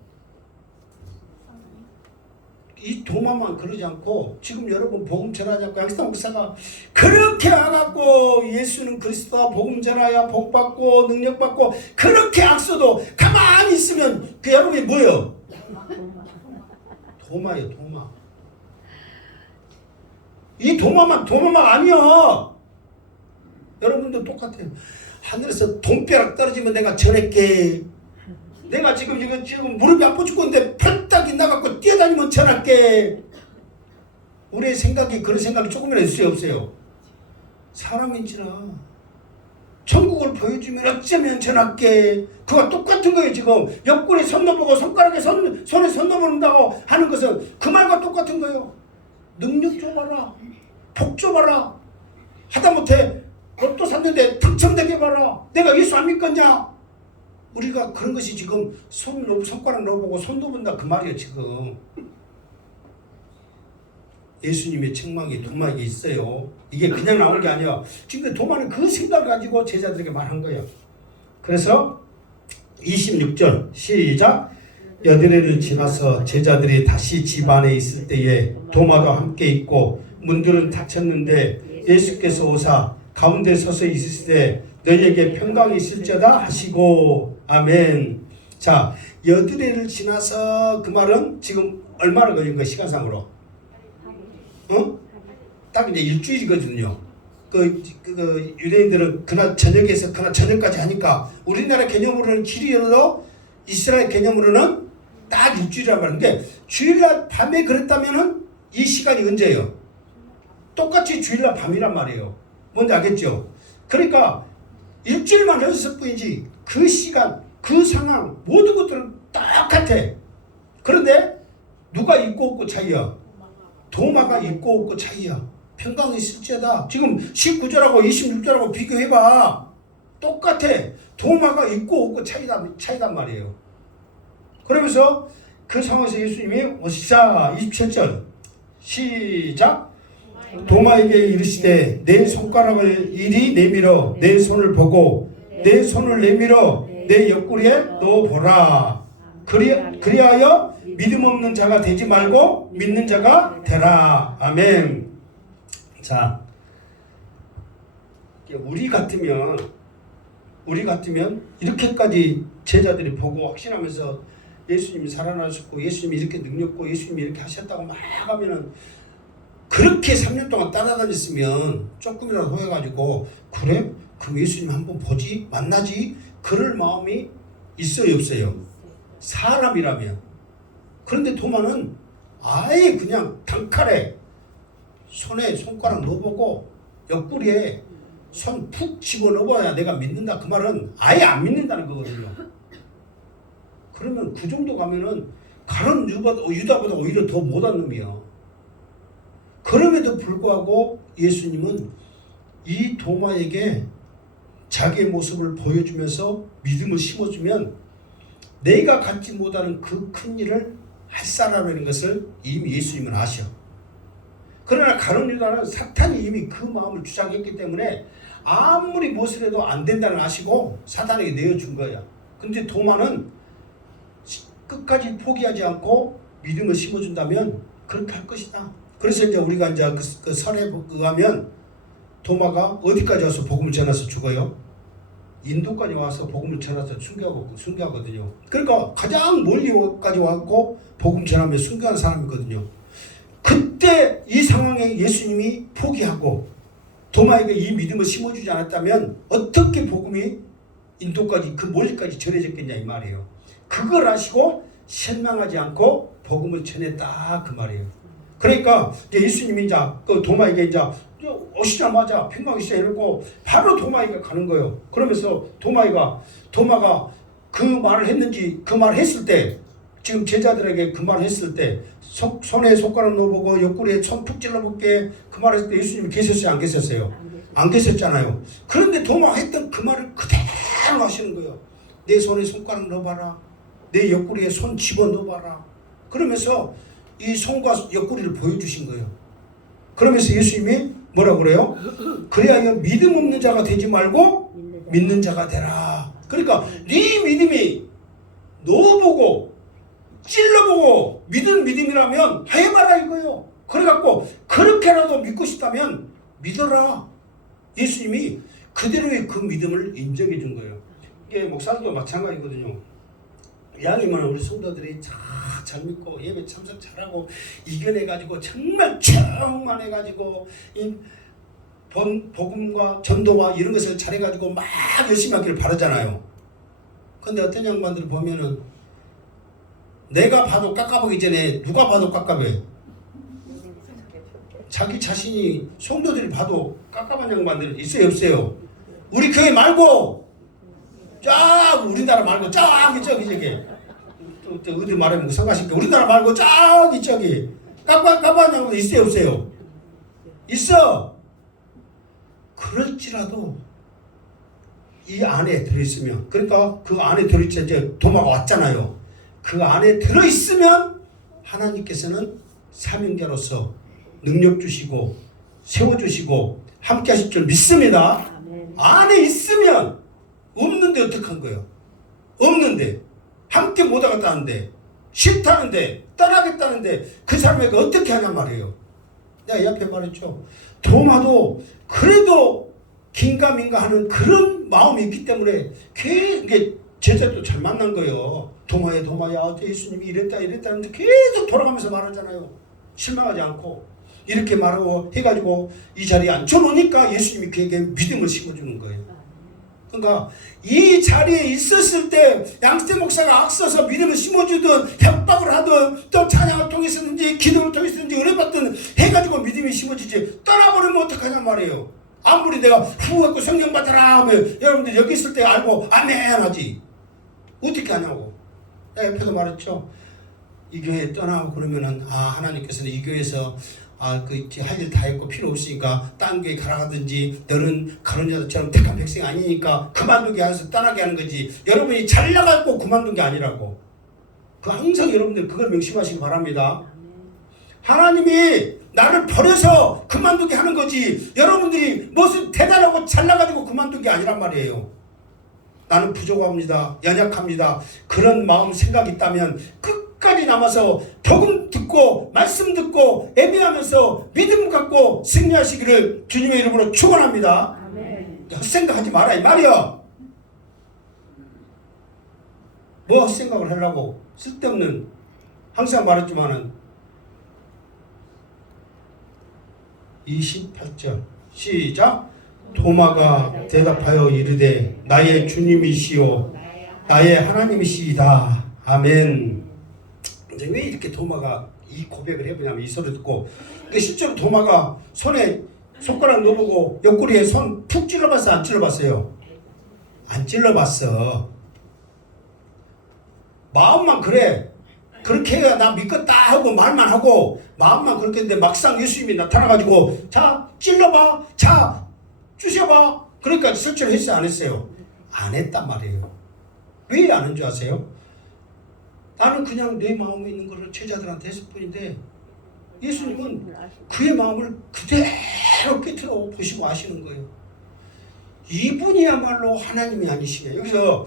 이 도마만 그러지 않고 지금 여러분 복음 전하지 않고 양식당 목사가 그렇게 와갖고 예수는 그리스도와 복음 전하야 복받고 능력받고 그렇게 악서도 가만히 있으면 그 여러분이 뭐예요? 도마예요 도마. 이 도마만 아니야. 여러분도 똑같아요. 하늘에서 돈벼락 떨어지면 내가 전할게. 내가 지금 무릎이 아파 죽겠는데 펄딱이 나갖고 뛰어다니면 전할게. 우리의 생각이 그런 생각이 조금이라도 있어요 없어요? 사람인지라 천국을 보여주면 어쩌면 전할게. 그거 똑같은 거예요. 지금 옆구리에 손 넣어보고 손가락에 손에 손 넣어본다고 하는 것은 그 말과 똑같은 거예요. 능력 줘봐라. 복 줘봐라. 하다못해 로또 샀는데 당첨되게 해봐라. 내가 예수 안 믿겠냐? 우리가 그런 것이 지금 손가락 넣어보고 손 넣어본다 그 말이에요 지금. 예수님의 책망이 도마에게 있어요. 이게 그냥 나온 게 아니야. 지금 도마는 그 생각을 가지고 제자들에게 말한 거예요. 그래서 26절 시작. 여드레를 지나서 제자들이 다시 집 안에 있을 때에 도마가 함께 있고 문들은 닫혔는데 예수께서 오사 가운데 서서 있을 때 너희에게 평강이 있을지어다 하시고 아멘. 자 여드레를 지나서 그 말은 지금 얼마나 걸린 거야 시간상으로? 딱 이제 일주일이거든요. 그 유대인들은 그날 저녁에서 그날 저녁까지 하니까 우리나라 개념으로는 길이로도 이스라엘 개념으로는 딱 일주일이란 말인데 주일날 밤에 그랬다면은 이 시간이 언제예요? 똑같이 주일날 밤이란 말이에요. 뭔지 알겠죠? 그러니까 일주일만 했을 뿐이지 그 시간, 그 상황 모든 것들은 똑같아. 그런데 누가 있고 없고 차이야? 도마가 있고 없고 차이야. 평강이 있을지어다. 지금 19절하고 26절하고 비교해봐. 똑같아. 도마가 있고 없고 차이단 말이에요. 그러면서 그 상황에서 예수님이 오시자 27절 시작. 도마에게 이르시되 내 손가락을 이리 내밀어 내 손을 보고 내 손을 내밀어 내 옆구리에 넣어보라. 그리하여 믿음 없는 자가 되지 말고 믿는 자가 되라. 아멘. 자, 우리 같으면 이렇게까지 제자들이 보고 확신하면서 예수님이 살아나셨고 예수님이 이렇게 능력고 예수님이 이렇게 하셨다고 막 하면은, 그렇게 3년 동안 따라다녔으면 조금이라도 호해가지고 그래? 그럼 예수님 한번 보지? 만나지? 그럴 마음이 있어요 없어요? 사람이라면. 그런데 도마는 아예 그냥 단칼에 손에 손가락 넣어보고 옆구리에 손 푹 집어넣어봐야 내가 믿는다. 그 말은 아예 안 믿는다는 거거든요. 그러면 그 정도 가면은 가룟 유다보다 오히려 더 못한 놈이야. 그럼에도 불구하고 예수님은 이 도마에게 자기의 모습을 보여주면서 믿음을 심어주면 내가 갖지 못하는 그 큰 일을 할 사람이라는 것을 이미 예수님은 아셔. 그러나 가룟 유다는 사탄이 이미 그 마음을 주장했기 때문에 아무리 무엇을 해도 안 된다는 걸 아시고 사탄에게 내어준 거야. 근데 도마는 끝까지 포기하지 않고 믿음을 심어준다면 그렇게 할 것이다. 그래서 이제 우리가 이제 그 설에 의하면 도마가 어디까지 와서 복음을 전해서 죽어요? 인도까지 와서 복음을 전해서 순교하거든요. 그러니까 가장 멀리까지 왔고 복음 전하며 순교한 사람이거든요. 그때 이 상황에 예수님이 포기하고 도마에게 이 믿음을 심어주지 않았다면 어떻게 복음이 인도까지 그 멀리까지 전해졌겠냐 이 말이에요. 그걸 아시고 실망하지 않고 복음을 전했다 그 말이에요. 그러니까 이제 예수님이 이제 그 도마에게 이제 오시자마자 평강이시자 이러고 바로 도마에게 가는 거예요. 그러면서 도마가 그 말을 했는지 그 말을 했을 때 지금 제자들에게 그 말을 했을 때 손에 손가락 넣어보고 옆구리에 손 푹 찔러볼게 그 말을 했을 때 예수님이 계셨어요 안 계셨어요? 안 계셨잖아요. 그런데 도마가 했던 그 말을 그대로 하시는 거예요. 내 손에 손가락 넣어봐라. 내 옆구리에 손 집어넣어봐라. 그러면서 이 손과 옆구리를 보여주신 거예요. 그러면서 예수님이 뭐라고 그래요? 그래야 믿음 없는 자가 되지 말고 믿는 자가 되라. 그러니까 네 믿음이 넣어보고 찔러보고 믿은 믿음이라면 해봐라 이거예요. 그래갖고 그렇게라도 믿고 싶다면 믿어라. 예수님이 그대로의 그 믿음을 인정해 준 거예요. 이게 목사들도 마찬가지거든요. 이야기만 우리 성도들이 잘 믿고 예배 참석 잘하고 이겨내가지고 정말 충만해가지고 이 복음과 전도와 이런 것을 잘해가지고 막 열심히 하기를 바라잖아요. 근데 어떤 양반들을 보면은 내가 봐도 깝깝하기 전에 누가 봐도 깝깝해. 자기 자신이 성도들이 봐도 깝깝한 양반들 있어요 없어요? 우리 교회 말고 쫙 우리나라 말고 저기 또 어디 말하면 성가실게 우리나라 말고 저기 깝깝한 양반들 있어요 없어요? 있어. 그럴지라도 이 안에 들어있으면 그러니까 그 안에 들어있지 이제 도마가 왔잖아요. 그 안에 들어있으면 하나님께서는 사명자로서 능력 주시고 세워주시고 함께 하실 줄 믿습니다. 아멘. 안에 있으면 없는데 어떡한 거예요? 없는데 함께 못하겠다는데 싫다는데 떠나겠다는데 그 사람에게 어떻게 하냔 말이에요. 내가 옆에 말했죠. 도마도 그래도 긴가민가 하는 그런 마음이 있기 때문에 이게 제자도 잘 만난 거예요. 도마야 예수님이 이랬다 하는데 계속 돌아가면서 말하잖아요. 실망하지 않고 이렇게 말하고 해가지고 이 자리에 앉혀놓으니까 예수님이 그에게 믿음을 심어주는 거예요. 그러니까 이 자리에 있었을 때 양세 목사가 앞서서 믿음을 심어주든 협박을 하든 또 찬양을 통해서든지 기도를 통해서든지 은혜받든 해가지고 믿음이 심어지지 떠나버리면 어떡하냐 말이에요. 아무리 내가 후하고 성령 받아라 하면 여러분들 여기 있을 때 알고 아멘 하지 어떻게 하냐고. 내가 옆에서 말했죠. 이 교회 떠나고 그러면은 하나님께서는 이 교회에서 그 할 일 다 했고 필요 없으니까 딴 교회 가라가든지 너는 그런 여자처럼 택한 백성이 아니니까 그만두게 해서 떠나게 하는 거지. 여러분이 잘 나가고 그만둔 게 아니라고. 그 항상 여러분들 그걸 명심하시기 바랍니다. 하나님이 나를 버려서 그만두게 하는 거지, 여러분들이 무슨 대단하고 잘나가지고 그만둔 게 아니란 말이에요. 나는 부족합니다, 연약합니다, 그런 마음 생각이 있다면 끝까지 남아서 복음 듣고 말씀 듣고 예배하면서 믿음 갖고 승리하시기를 주님의 이름으로 축원합니다. 헛생각하지 마라 이 말이야. 뭐 헛생각을 하려고, 쓸데없는, 항상 말했지만은 28절 시작. 도마가 대답하여 이르되 나의 주님이시오 나의 하나님이시이다. 아멘. 이제 왜 이렇게 도마가 이 고백을 해보냐면, 이 소리 듣고, 실제로 도마가 손에 손가락 넣어보고 옆구리에 손 푹 찔러봤어, 안 찔러봤어요? 안 찔러봤어. 마음만 그래. 그렇게 해야 나 믿겠다 하고 말만 하고 마음만 그렇게 했는데, 막상 예수님이 나타나가지고 자 찔러봐, 자 주셔봐, 그러니까 설치를 했어요, 안 했어요? 안 했단 말이에요. 왜 안 한 줄 아세요? 나는 그냥 내 마음에 있는 거를 제자들한테 했을 뿐인데, 예수님은 그의 마음을 그대로 꿰뚫어 보시고 아시는 거예요. 이분이야말로 하나님이 아니시냐. 여기서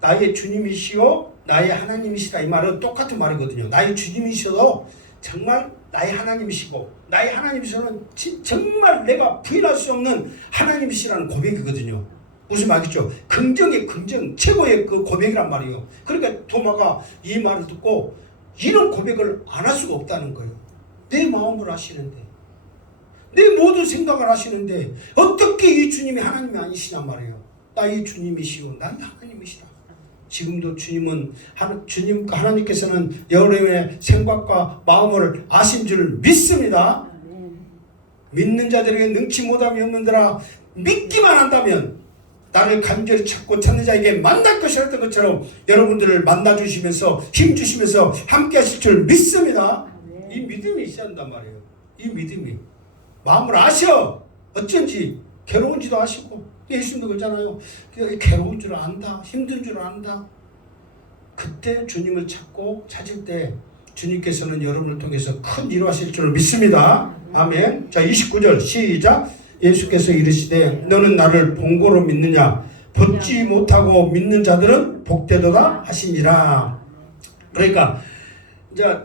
나의 주님이시오 나의 하나님이시다, 이 말은 똑같은 말이거든요. 나의 주님이셔도 정말 나의 하나님이시고, 나의 하나님이셔는 정말 내가 부인할 수 없는 하나님이시라는 고백이거든요. 무슨 말이죠? 긍정의 긍정, 최고의 그 고백이란 말이에요. 그러니까 도마가 이 말을 듣고 이런 고백을 안 할 수가 없다는 거예요. 내 마음을 아시는데, 내 모든 생각을 아시는데 어떻게 이 주님이 하나님이 아니시냔 말이에요. 나의 주님이시오 나의 하나님이시다. 지금도 하나님께서는 여러분의 생각과 마음을 아신 줄 믿습니다. 믿는 자들에게 능치 못함이 없는들아 믿기만 한다면 나를 간절히 찾고 찾는 자에게 만날 것이었던 것처럼 여러분들을 만나주시면서 힘주시면서 함께 하실 줄 믿습니다. 이 믿음이 있어야 한단 말이에요. 이 믿음이. 마음을 아셔. 어쩐지 괴로운지도 아시고, 예수님도 그러잖아요. 괴로운 줄 안다, 힘든 줄 안다. 그때 주님을 찾을 때 주님께서는 여러분을 통해서 큰 일을 하실 줄 믿습니다. 아멘. 자, 29절 시작. 예수께서 이르시되 너는 나를 본고로 믿느냐? 보지 못하고 믿는 자들은 복되도다 하시니라. 그러니까 이제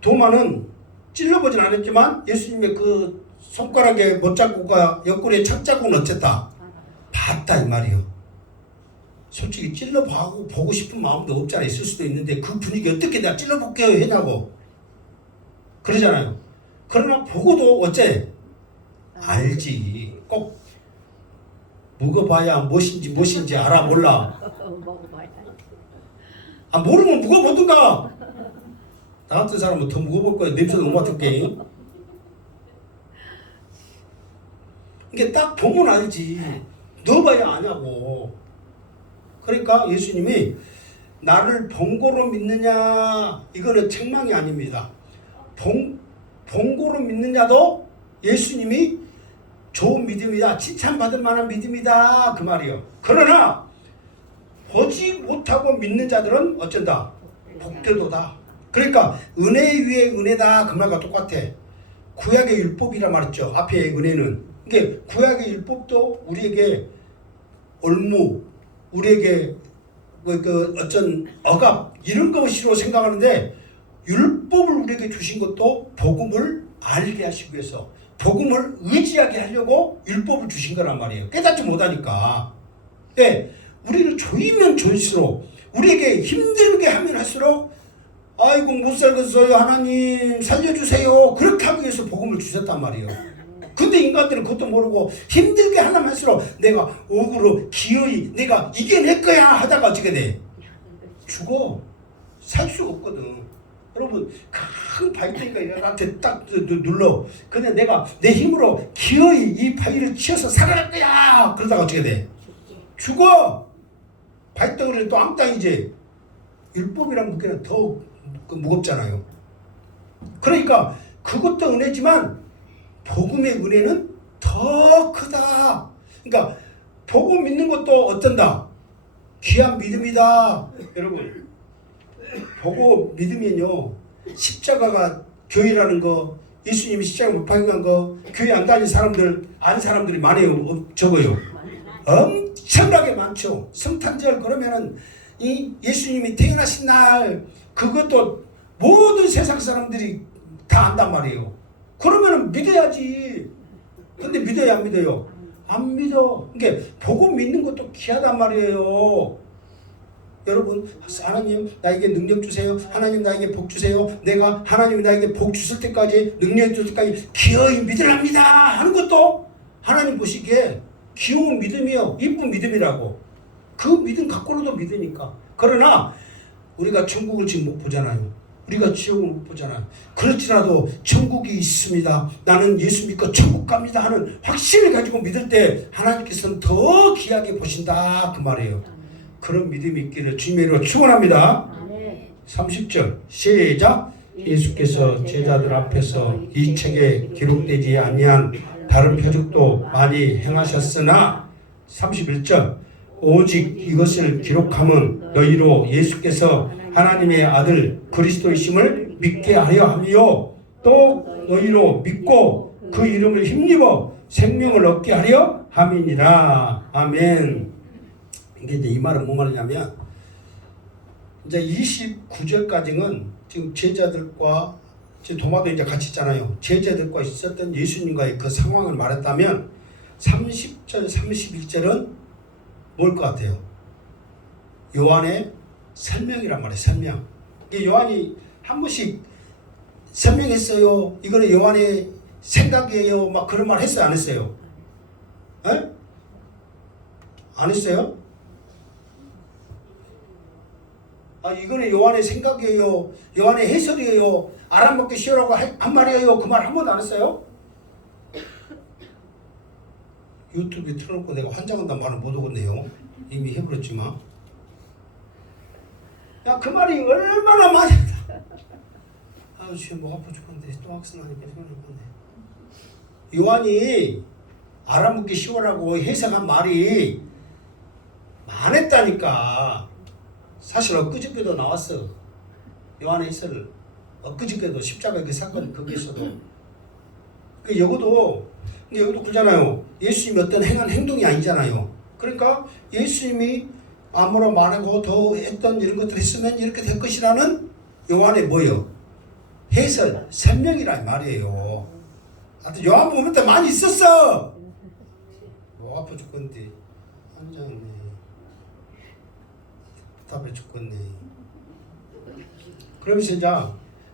도마는 찔러보진 않았지만 예수님의 그 손가락에 못자국과 옆구리에 착자국은 어쨌다? 봤다 이 말이요. 솔직히 찔러보고 싶은 마음도 없잖아. 있을 수도 있는데 그 분위기 어떻게 내가 찔러볼게요 했냐고 그러잖아요. 그러나 보고도 어째? 알지. 꼭 묵어봐야 무엇인지 알아 몰라? 아, 모르면 묵어보든가. 나 같은 사람은 더 묵어볼 거야. 냄새도 못 맡을게. 이게 딱 보면 알지. 넣어봐야 아냐고. 그러니까 예수님이 나를 본고로 믿느냐, 이거는 책망이 아닙니다. 본고로 믿느냐도 예수님이 좋은 믿음이다, 칭찬받을 만한 믿음이다, 그 말이에요. 그러나 보지 못하고 믿는 자들은 어쩐다? 복되도다. 그러니까 은혜 위에 은혜다, 그 말과 똑같아. 구약의 율법이라 말했죠. 앞에 은혜는. 이게 구약의 율법도 우리에게 올무, 우리에게 그 어쩐 억압 이런 것으로 생각하는데, 율법을 우리에게 주신 것도 복음을 알게 하시기 위해서, 복음을 의지하게 하려고 율법을 주신 거란 말이에요. 깨닫지 못하니까. 네, 우리를 조이면 조일수록, 우리에게 힘들게 하면 할수록 아이고 못 살겠어요, 하나님 살려주세요, 그렇게 하기 위해서 복음을 주셨단 말이에요. 근데 인간들은 그것도 모르고 힘들게 하면 할수록 내가 억으로 기어이 내가 이겨낼 거야 하다가 어떻게 돼? 죽어. 살 수가 없거든. 여러분, 큰 바위대기가 나한테 딱 눌러. 근데 내가 내 힘으로 기어이 이 바위를 치어서 살아날 거야 그러다가 어떻게 돼? 죽어. 바위덩어리는 또 앙땅이지. 율법이란 무게는 더 무겁잖아요. 그러니까 그것도 은혜지만 복음의 은혜는 더 크다. 그러니까 복음 믿는 것도 어떤다? 귀한 믿음이다. 여러분, 보고 믿으면요, 십자가가 교회라는 거, 예수님이 십자가에 못 박힌 거 교회 안 다닌 사람들 아는 사람들이 많아요, 적어요? 엄청나게 많죠. 성탄절 그러면은 이 예수님이 태어나신 날 그것도 모든 세상 사람들이 다 안단 말이에요. 그러면은 믿어야지. 근데 믿어야 안 믿어요? 안 믿어. 그러니까 복음 믿는 것도 귀하단 말이에요. 여러분, 하나님 나에게 능력 주세요. 하나님 나에게 복 주세요. 내가 하나님이 나에게 복 주실 때까지, 능력 줄 때까지 기어이 믿으랍니다 하는 것도 하나님 보시기에 귀여운 믿음이요, 이쁜 믿음이라고. 그 믿음 갖고도 믿으니까. 그러나 우리가 천국을 지금 못 보잖아요. 우리가 지옥을 못 보잖아요. 그렇지라도 천국이 있습니다, 나는 예수 믿고 천국 갑니다 하는 확신을 가지고 믿을 때 하나님께서는 더 귀하게 보신다 그 말이에요. 그런 믿음이 있기를 주님의 이름으로 축원합니다. 30절 시작. 예수께서 제자들 앞에서 이 책에 기록되지 아니한 다른 표적도 많이 행하셨으나 31절 오직 이것을 기록함은 너희로 예수께서 하나님의 아들 그리스도이심을 믿게 하려 함이요 또 너희로 믿고 그 이름을 힘입어 생명을 얻게 하려 함이니라. 아멘. 이게 이제 이 말은 뭔 말이냐면 이제 29절까지는 지금 제자들과 지금 도마도 이제 같이 있잖아요. 제자들과 있었던 예수님과의 그 상황을 말했다면 30절, 31절은 뭘 것 같아요? 요한의 설명이란 말이에요. 설명. 요한이 한 번씩 설명했어요. 이거는 요한의 생각이에요. 막 그런 말 했어요? 안 했어요? 에? 안 했어요? 이거는 요한의 생각이에요. 요한의 해설이에요. 알아먹기 쉬우라고 한 말이에요. 그 말 한 번도 안 했어요? 유튜브에 틀어놓고 내가 환장한다는 말을 못 하겠네요. 이미 해버렸지만. 야, 그 말이 얼마나 많이 아유, 지금 목 아파 죽겠는데 또 학생하니까 죽겠네. 요한이 알아먹기 쉬우라고 해석한 말이 많았다니까. 사실 엊그저께도 나왔어. 요한의 해설을. 엊그저께도 십자가의 그 사건 거기에서도. 여기도 그러잖아요. 예수님이 어떤 행한 행동이 아니잖아요. 그러니까 예수님이 아무런 말하고 더 했던 이런 것들 했으면 이렇게 될 것이라는 요한의 뭐예요? 해설, 설명이란 말이에요. 하여튼 요한 보면 또 많이 있었어. 뭐 아파 죽겠는데 환장했네. 답답해 죽겠네. 그러면서 이제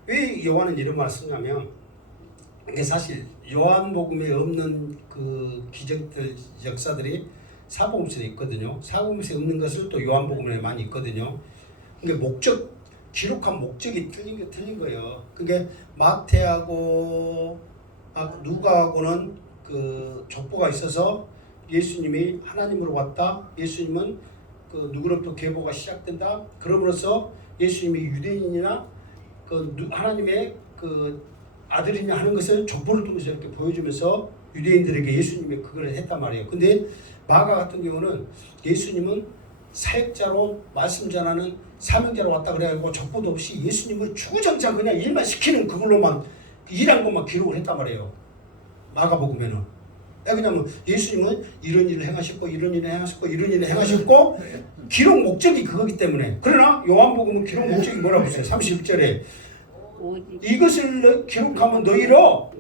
왜 요한은 이런 말을 쓰냐면 이게 사실 요한복음에 없는 그 기적들, 역사들이 사복음서에 있거든요. 사복음서에 없는 것을 또 요한복음에 많이 있거든요. 그러니까 기록한 목적이 틀린 거예요. 그게 마태하고 누가하고는 그 족보가 있어서 예수님이 하나님으로 왔다. 예수님은 그 누구로부터 계보가 시작된다. 그러므로써 예수님이 유대인이나 그 하나님의 그 아들이냐 하는 것을 족보를 통해서 이렇게 보여주면서 유대인들에게 예수님이 그걸 했단 말이에요. 근데 마가 같은 경우는 예수님은 사역자로 말씀 전하는 사명자로 왔다 그래가지고 족보도 없이 예수님을 주구장창 그냥 일만 시키는 그걸로만 일한 것만 기록을 했단 말이에요. 마가복음에는. 왜냐하면 예수님은 이런 일을 행하셨고 이런 일을 행하셨고 이런 일을 행하셨고 기록 목적이 그거기 때문에. 그러나 요한복음은 기록 목적이 뭐라고 했어요? 31절에 이것을 기록하면 너희로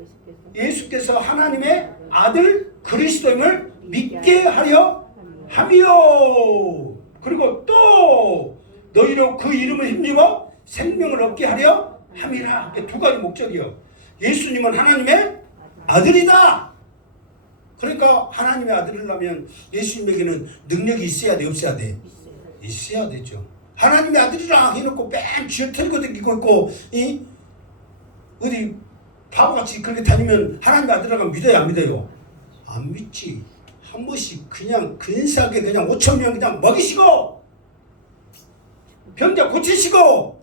예수께서 하나님의 아들 그리스도임을 믿게 하려 함이요. 그리고 또 너희로 그 이름을 힘입어 생명을 얻게 하려 함이라. 두 가지 목적이요. 예수님은 하나님의 아들이다. 그러니까 하나님의 아들이라면 예수님에게는 능력이 있어야 돼, 없어야 돼? 있어야 되죠. 하나님의 아들이라 해놓고 뺑 쥐어털고 다니고 있고 어디 바보같이 그렇게 다니면 하나님의 아들이라고 믿어야 안 믿어요? 안 믿지. 한 번씩 그냥 근사하게 그냥 5,000명 그냥 먹이시고 병자 고치시고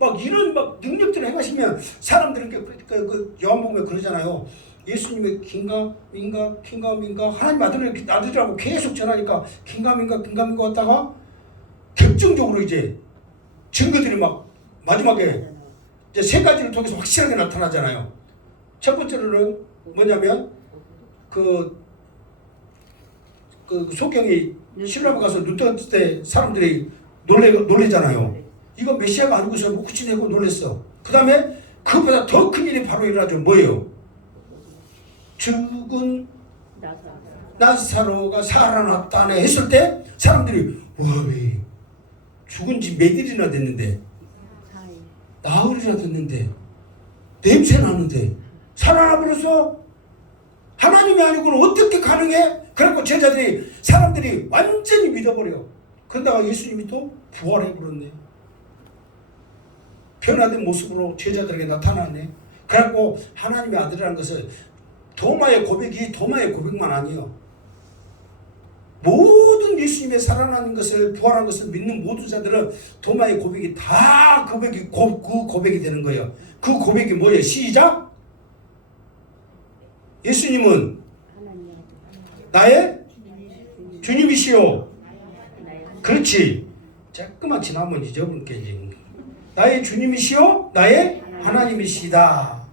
막 이런 막 능력들을 행하시면 사람들은 그 요한복음에 그러잖아요. 예수님의 긴가민가 하나님 아들이라고 계속 전하니까 긴가민가 왔다가 결정적으로 이제 증거들이 막 마지막에 이제 세 가지를 통해서 확실하게 나타나잖아요. 첫 번째로는 뭐냐면 그 소경이 신라면 가서 눈 떴을 때 사람들이 놀래잖아요. 이거 메시아가 아니고서 뭐 구치내고 놀랬어. 그 다음에 그보다 더 큰 일이 바로 일어나죠. 뭐예요? 죽은 나사로가 살아났다네 했을 때 사람들이 와, 왜 죽은 지 몇 일이나 됐는데 나흘이나 됐는데 냄새 나는데 살아나 버렸어? 하나님이 아니고는 어떻게 가능해? 그래갖고 제자들이 사람들이 완전히 믿어버려. 그러다가 예수님이 또 부활해버렸네. 변화된 모습으로 제자들에게 나타나네. 그래갖고 하나님의 아들이라는 것을 도마의 고백만 아니에요. 모든 예수님의 살아나는 것을 부활한 것을 믿는 모든 자들은 도마의 고백이 다 그 고백이 되는 거예요. 그 고백이 뭐예요? 시작. 예수님은 나의 주님이시오. 그렇지. 조금만 지나면 잊어버리겠지. 나의 주님이시오. 나의 하나님이시다.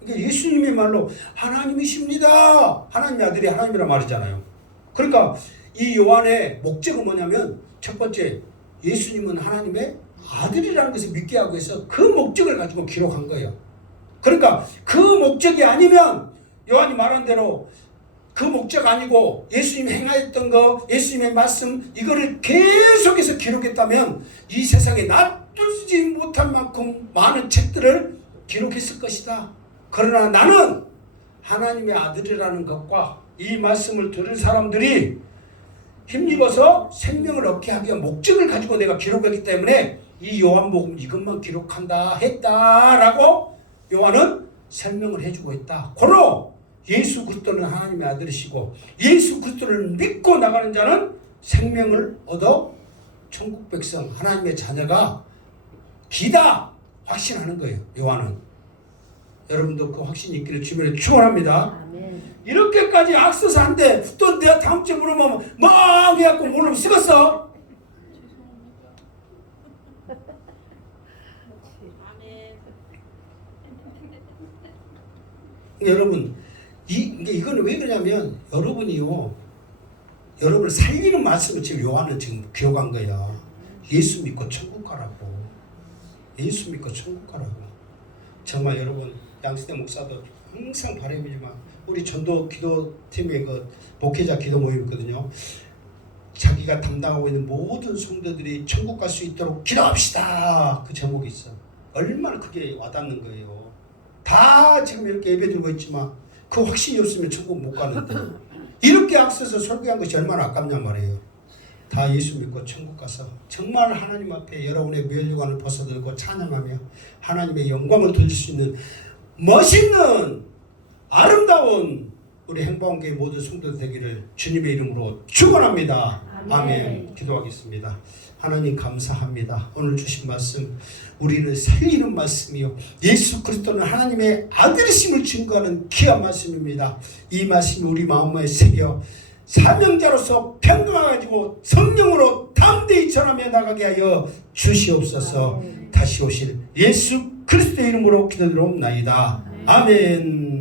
그러니까 예수님의 말로 하나님이십니다. 하나님의 아들이 하나님이란 말이잖아요. 그러니까 이 요한의 목적은 뭐냐면 첫 번째 예수님은 하나님의 아들이라는 것을 믿게 하고 해서 그 목적을 가지고 기록한 거예요. 그러니까 그 목적이 아니면 요한이 말한 대로 그 목적 아니고 예수님이 행하였던 거, 예수님의 말씀 이거를 계속해서 기록했다면 이 세상에 놔두지 못할 만큼 많은 책들을 기록했을 것이다. 그러나 나는 하나님의 아들이라는 것과 이 말씀을 들은 사람들이 힘입어서 생명을 얻게 하기 위한 목적을 가지고 내가 기록했기 때문에 이 요한복음 이것만 기록한다 했다라고 요한은 설명을 해주고 있다. 고로 예수 그리스도는 하나님의 아들이시고 예수 그리스도를 믿고 나가는 자는 생명을 얻어 천국 백성 하나님의 자녀가 기다 확신하는 거예요. 요한은. 여러분도 그 확신이 있기를 주변에 축원합니다. 이렇게까지 악서서 한데 또 내가 다음 주에 물으면 막 해갖고 모르면 쓰겠어. 여러분 이거는 왜 그러냐면 여러분이요 여러분을 살리는 말씀을 지금 요한은 지금 기억한 거야. 예수 믿고 천국 가라고. 예수 믿고 천국 가라고. 정말 여러분 양시대 목사도 항상 바람이지만 우리 전도 기도팀의 그 목회자 기도 모임 있거든요. 자기가 담당하고 있는 모든 성도들이 천국 갈 수 있도록 기도합시다. 그 제목이 있어. 얼마나 크게 와닿는 거예요. 다 지금 이렇게 예배 드리고 있지만 그 확신이 없으면 천국 못 가는데 이렇게 앞서서 설교한 것이 얼마나 아깝냔 말이에요. 다 예수 믿고 천국 가서 정말 하나님 앞에 여러분의 멸류관을 벗어들고 찬양하며 하나님의 영광을 돌릴 수 있는 멋있는 아름다운 우리 행복한교회 모든 성도들 되기를 주님의 이름으로 축원합니다. 아멘. 기도하겠습니다. 하나님 감사합니다. 오늘 주신 말씀 우리는 살리는 말씀이요 예수 그리스도는 하나님의 아들이심을 증거하는 귀한 말씀입니다. 이 말씀이 우리 마음에 새겨 사명자로서 평강해가지고 성령으로 담대히 전하며 나가게 하여 주시옵소서. 다시 오실 예수 그리스도의 이름으로 기도드리옵나이다. 아멘.